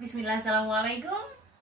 Bismillah, assalamualaikum.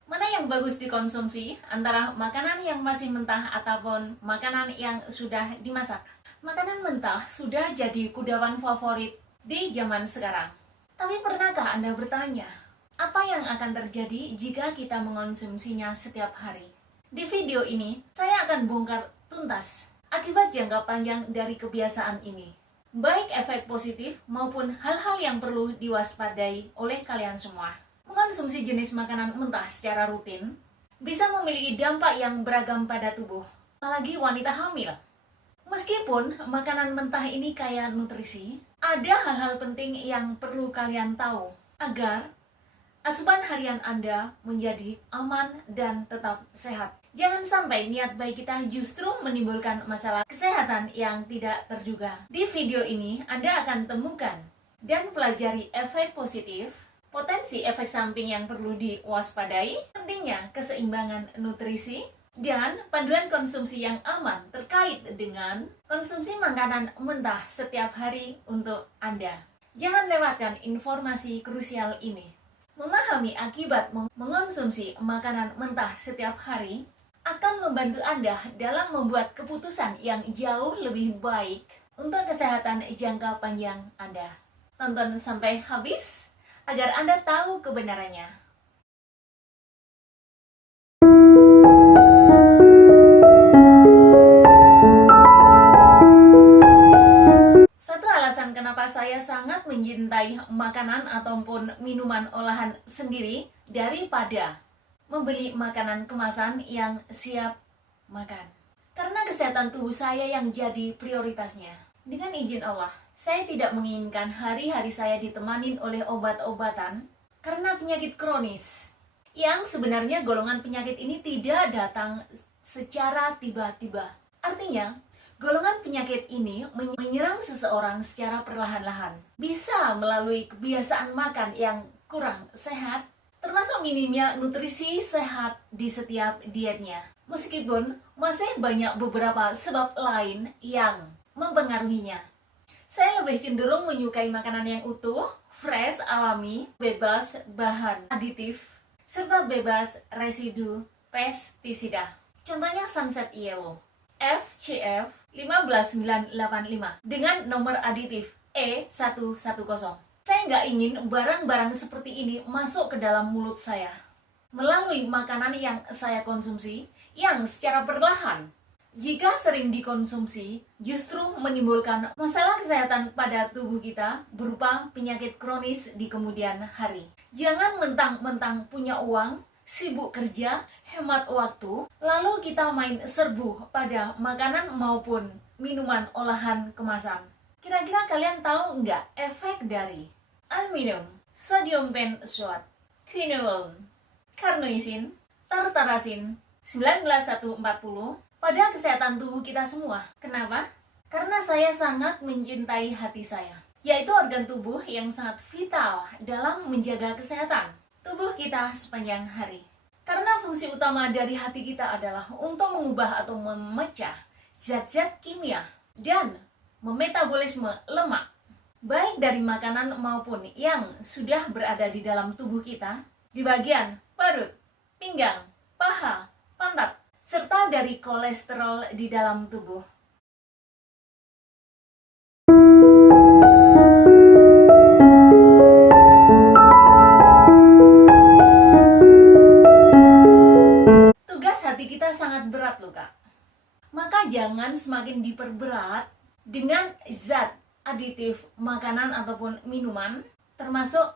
Mana yang bagus dikonsumsi antara makanan yang masih mentah ataupun makanan yang sudah dimasak? Makanan mentah sudah jadi kudapan favorit di zaman sekarang. Tapi pernahkah Anda bertanya, apa yang akan terjadi jika kita mengonsumsinya setiap hari? Di video ini, saya akan bongkar tuntas akibat jangka panjang dari kebiasaan ini. Baik efek positif maupun hal-hal yang perlu diwaspadai oleh kalian semua. Mengonsumsi jenis makanan mentah secara rutin bisa memiliki dampak yang beragam pada tubuh, apalagi wanita hamil. Meskipun makanan mentah ini kaya nutrisi, ada hal-hal penting yang perlu kalian tahu agar asupan harian Anda menjadi aman dan tetap sehat. Jangan sampai niat baik kita justru menimbulkan masalah kesehatan yang tidak terduga. Di video ini Anda akan temukan dan pelajari efek positif, potensi efek samping yang perlu diwaspadai, pentingnya keseimbangan nutrisi, dan panduan konsumsi yang aman terkait dengan konsumsi makanan mentah setiap hari untuk Anda. Jangan lewatkan informasi krusial ini. Memahami akibat mengonsumsi makanan mentah setiap hari akan membantu Anda dalam membuat keputusan yang jauh lebih baik untuk kesehatan jangka panjang Anda. Tonton sampai habis agar Anda tahu kebenarannya. Satu alasan kenapa saya sangat mencintai makanan ataupun minuman olahan sendiri daripada membeli makanan kemasan yang siap makan. Karena kesehatan tubuh saya yang jadi prioritasnya. Dengan izin Allah, saya tidak menginginkan hari-hari saya ditemanin oleh obat-obatan karena penyakit kronis. Yang sebenarnya golongan penyakit ini tidak datang secara tiba-tiba. Artinya, golongan penyakit ini menyerang seseorang secara perlahan-lahan. Bisa melalui kebiasaan makan yang kurang sehat, termasuk minimnya nutrisi sehat di setiap dietnya. Meskipun masih banyak beberapa sebab lain yang mempengaruhinya. Saya lebih cenderung menyukai makanan yang utuh, fresh, alami, bebas bahan aditif, serta bebas residu pestisida. Contohnya Sunset Yellow, FCF 15985 dengan nomor aditif E110. Saya nggak ingin barang-barang seperti ini masuk ke dalam mulut saya melalui makanan yang saya konsumsi yang secara perlahan, jika sering dikonsumsi, justru menimbulkan masalah kesehatan pada tubuh kita berupa penyakit kronis di kemudian hari. Jangan mentang-mentang punya uang, sibuk kerja, hemat waktu, lalu kita main serbu pada makanan maupun minuman olahan kemasan. Kira-kira kalian tahu nggak efek dari aluminium, sodium pentoat, quinolone, carnoisin, tartarasin, 19140 pada kesehatan tubuh kita semua. Kenapa? Karena saya sangat mencintai hati saya, yaitu organ tubuh yang sangat vital dalam menjaga kesehatan tubuh kita sepanjang hari. Karena fungsi utama dari hati kita adalah untuk mengubah atau memecah zat-zat kimia dan memetabolisme lemak, baik dari makanan maupun yang sudah berada di dalam tubuh kita, di bagian perut, pinggang, paha, pantat, serta dari kolesterol di dalam tubuh. Tugas hati kita sangat berat loh Kak. Maka jangan semakin diperberat dengan zat aditif makanan ataupun minuman, termasuk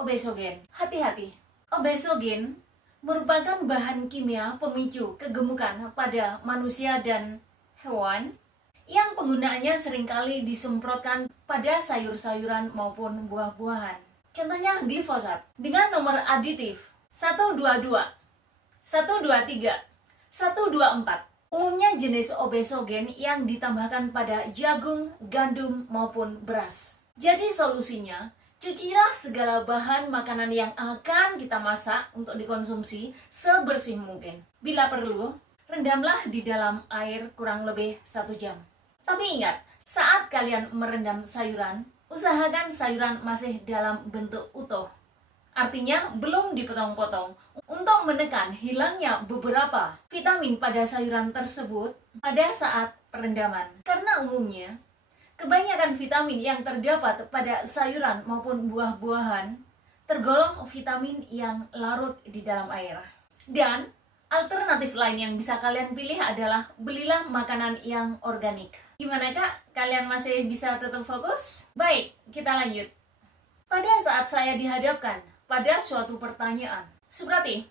obesogen. Hati-hati, obesogen merupakan bahan kimia pemicu kegemukan pada manusia dan hewan yang penggunaannya seringkali disemprotkan pada sayur-sayuran maupun buah-buahan. Contohnya glifosat dengan nomor aditif 122, 123, 124. Umumnya jenis obesogen yang ditambahkan pada jagung, gandum, maupun beras. Jadi solusinya, cucilah segala bahan makanan yang akan kita masak untuk dikonsumsi sebersih mungkin. Bila perlu, rendamlah di dalam air kurang lebih 1 jam. Tapi ingat, saat kalian merendam sayuran, usahakan sayuran masih dalam bentuk utuh. artinya belum dipotong-potong, untuk menekan hilangnya beberapa vitamin pada sayuran tersebut pada saat perendaman. Karena umumnya, kebanyakan vitamin yang terdapat pada sayuran maupun buah-buahan tergolong vitamin yang larut di dalam air. Dan alternatif lain yang bisa kalian pilih adalah belilah makanan yang organik. Gimana kak? Kalian masih bisa tetap fokus? Baik, kita lanjut. Pada saat saya dihadapkan pada suatu pertanyaan, Suprati,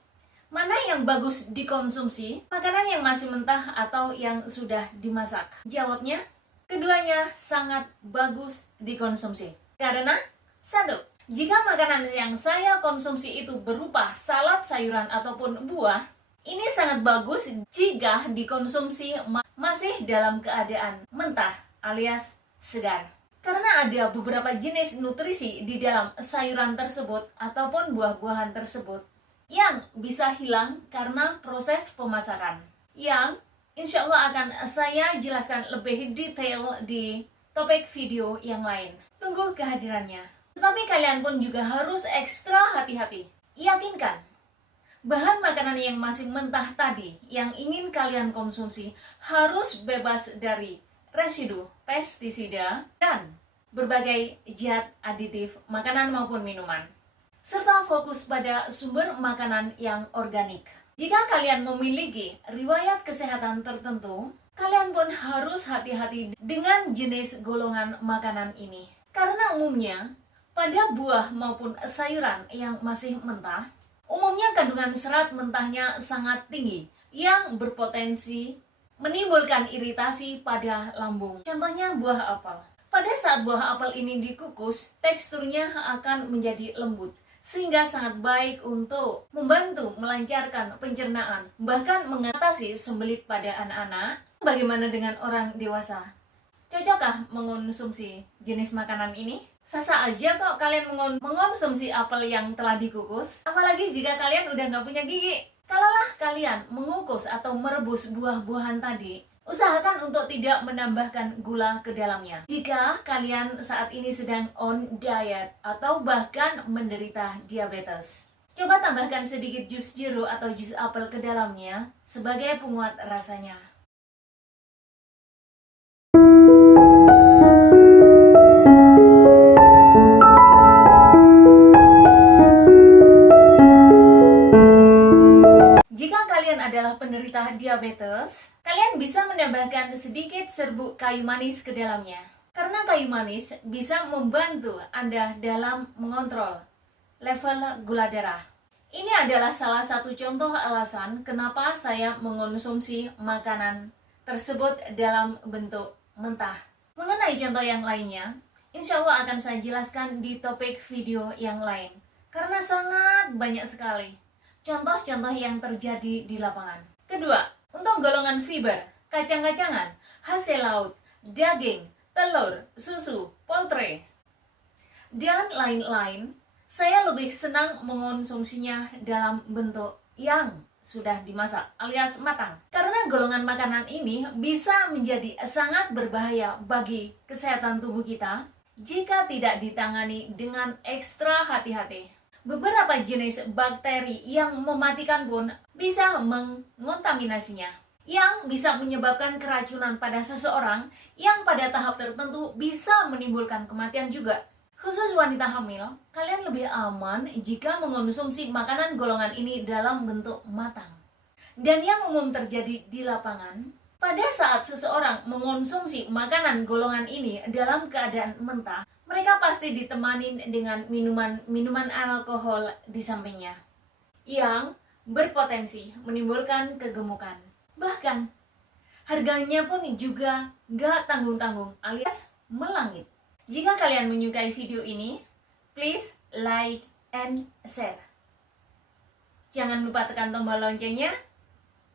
mana yang bagus dikonsumsi? Makanan yang masih mentah atau yang sudah dimasak? Jawabnya, keduanya sangat bagus dikonsumsi. Karena, satu, jika makanan yang saya konsumsi itu berupa salad, sayuran, ataupun buah, ini sangat bagus jika dikonsumsi masih dalam keadaan mentah alias segar. Karena ada beberapa jenis nutrisi di dalam sayuran tersebut ataupun buah-buahan tersebut yang bisa hilang karena proses pemasakan, yang insya Allah akan saya jelaskan lebih detail di topik video yang lain. Tunggu kehadirannya. Tetapi kalian pun juga harus ekstra hati-hati. Yakinkan, bahan makanan yang masih mentah tadi yang ingin kalian konsumsi harus bebas dari residu pestisida dan berbagai zat aditif makanan maupun minuman, serta fokus pada sumber makanan yang organik. Jika kalian memiliki riwayat kesehatan tertentu, kalian pun harus hati-hati dengan jenis golongan makanan ini. Karena umumnya, pada buah maupun sayuran yang masih mentah, umumnya kandungan serat mentahnya sangat tinggi yang berpotensi menimbulkan iritasi pada lambung. Contohnya buah apel. Pada saat buah apel ini dikukus, teksturnya akan menjadi lembut, sehingga sangat baik untuk membantu melancarkan pencernaan, bahkan mengatasi sembelit pada anak-anak. Bagaimana dengan orang dewasa? Cocokkah mengonsumsi jenis makanan ini? Sasa aja kok kalian mengonsumsi apel yang telah dikukus, apalagi jika kalian udah nggak punya gigi. Kalaulah kalian mengukus atau merebus buah-buahan tadi, usahakan untuk tidak menambahkan gula ke dalamnya. Jika kalian saat ini sedang on diet atau bahkan menderita diabetes, coba tambahkan sedikit jus jeruk atau jus apel ke dalamnya sebagai penguat rasanya. Adalah penderita diabetes, kalian bisa menambahkan sedikit serbuk kayu manis ke dalamnya. Karena kayu manis bisa membantu Anda dalam mengontrol level gula darah. Ini adalah salah satu contoh alasan kenapa saya mengonsumsi makanan tersebut dalam bentuk mentah. Mengenai contoh yang lainnya, insya Allah akan saya jelaskan di topik video yang lain. Karena sangat banyak sekali contoh-contoh yang terjadi di lapangan. Kedua, untuk golongan fiber, kacang-kacangan, hasil laut, daging, telur, susu, poultry, dan lain-lain, saya lebih senang mengonsumsinya dalam bentuk yang sudah dimasak alias matang. Karena golongan makanan ini bisa menjadi sangat berbahaya bagi kesehatan tubuh kita jika tidak ditangani dengan ekstra hati-hati. Beberapa jenis bakteri yang mematikan pun bisa mengontaminasinya, yang bisa menyebabkan keracunan pada seseorang yang pada tahap tertentu bisa menimbulkan kematian juga. Khusus wanita hamil, kalian lebih aman jika mengonsumsi makanan golongan ini dalam bentuk matang. Dan yang umum terjadi di lapangan, pada saat seseorang mengonsumsi makanan golongan ini dalam keadaan mentah, mereka pasti ditemani dengan minuman alkohol di sampingnya yang berpotensi menimbulkan kegemukan. Bahkan harganya pun juga gak tanggung-tanggung alias melangit. Jika kalian menyukai video ini, please like and share. Jangan lupa tekan tombol loncengnya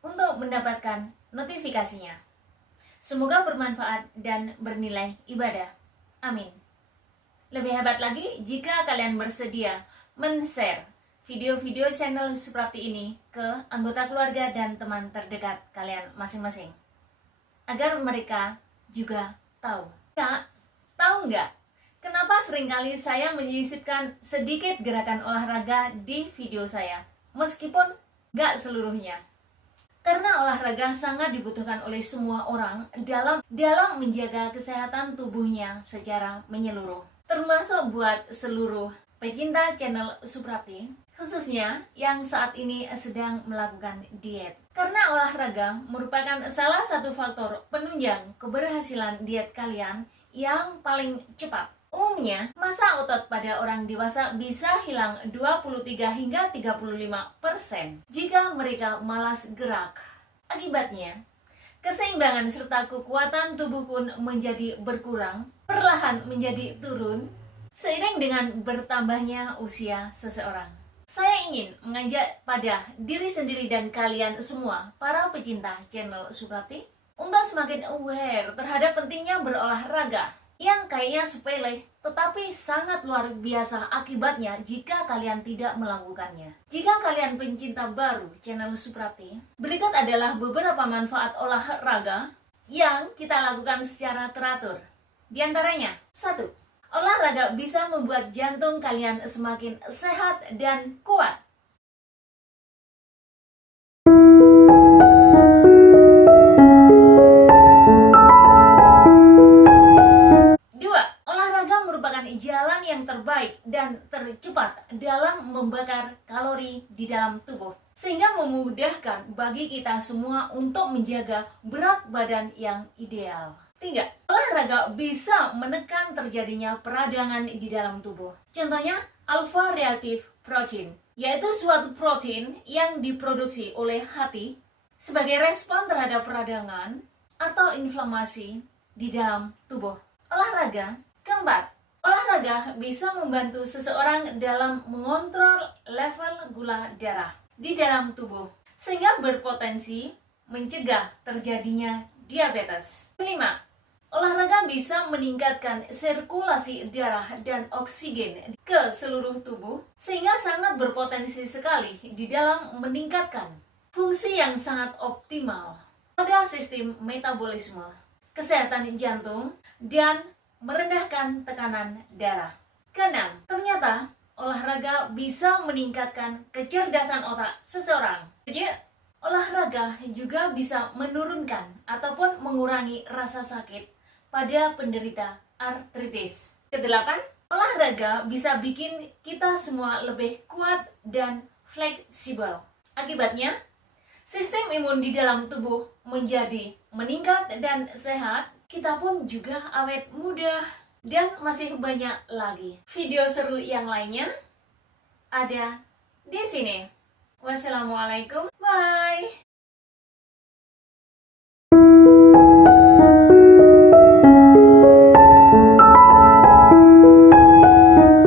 untuk mendapatkan notifikasinya. Semoga bermanfaat dan bernilai ibadah. Amin. Lebih hebat lagi jika kalian bersedia men-share video-video channel Suprati ini ke anggota keluarga dan teman terdekat kalian masing-masing, agar mereka juga tahu. Kak, tahu nggak Kenapa seringkali saya menyisipkan sedikit gerakan olahraga di video saya, meskipun gak seluruhnya? Karena olahraga sangat dibutuhkan oleh semua orang dalam menjaga kesehatan tubuhnya secara menyeluruh. Termasuk buat seluruh pecinta channel Suprapti, khususnya yang saat ini sedang melakukan diet. Karena olahraga merupakan salah satu faktor penunjang keberhasilan diet kalian yang paling cepat. Umumnya, massa otot pada orang dewasa bisa hilang 23 hingga 35% jika mereka malas gerak. Akibatnya, keseimbangan serta kekuatan tubuh pun menjadi berkurang, perlahan menjadi turun, seiring dengan bertambahnya usia seseorang. Saya ingin mengajak pada diri sendiri dan kalian semua, para pecinta channel Suprapti, untuk semakin aware terhadap pentingnya berolahraga yang kayaknya sepele, tetapi sangat luar biasa akibatnya jika kalian tidak melakukannya. Jika kalian pencinta baru channel Suprapti, berikut adalah beberapa manfaat olahraga yang kita lakukan secara teratur. Di antaranya, 1. Olahraga bisa membuat jantung kalian semakin sehat dan kuat. 2. Olahraga merupakan jalan yang terbaik dan tercepat dalam membakar kalori di dalam tubuh, sehingga memudahkan bagi kita semua untuk menjaga berat badan yang ideal. 3. Olahraga bisa menekan terjadinya peradangan di dalam tubuh. Contohnya, alpha reactive protein, yaitu suatu protein yang diproduksi oleh hati sebagai respon terhadap peradangan atau inflamasi di dalam tubuh. Olahraga. Keempat, olahraga bisa membantu seseorang dalam mengontrol level gula darah di dalam tubuh, sehingga berpotensi mencegah terjadinya diabetes. 5. Olahraga bisa meningkatkan sirkulasi darah dan oksigen ke seluruh tubuh, sehingga sangat berpotensi sekali di dalam meningkatkan fungsi yang sangat optimal pada sistem metabolisme, kesehatan jantung, dan merendahkan tekanan darah. Keenam, ternyata olahraga bisa meningkatkan kecerdasan otak seseorang. Jadi, olahraga juga bisa menurunkan ataupun mengurangi rasa sakit pada penderita artritis. Kedelapan, olahraga bisa bikin kita semua lebih kuat dan fleksibel. Akibatnya, sistem imun di dalam tubuh menjadi meningkat dan sehat. Kita pun juga awet muda, dan masih banyak lagi video seru yang lainnya ada di sini. Wassalamualaikum, bye.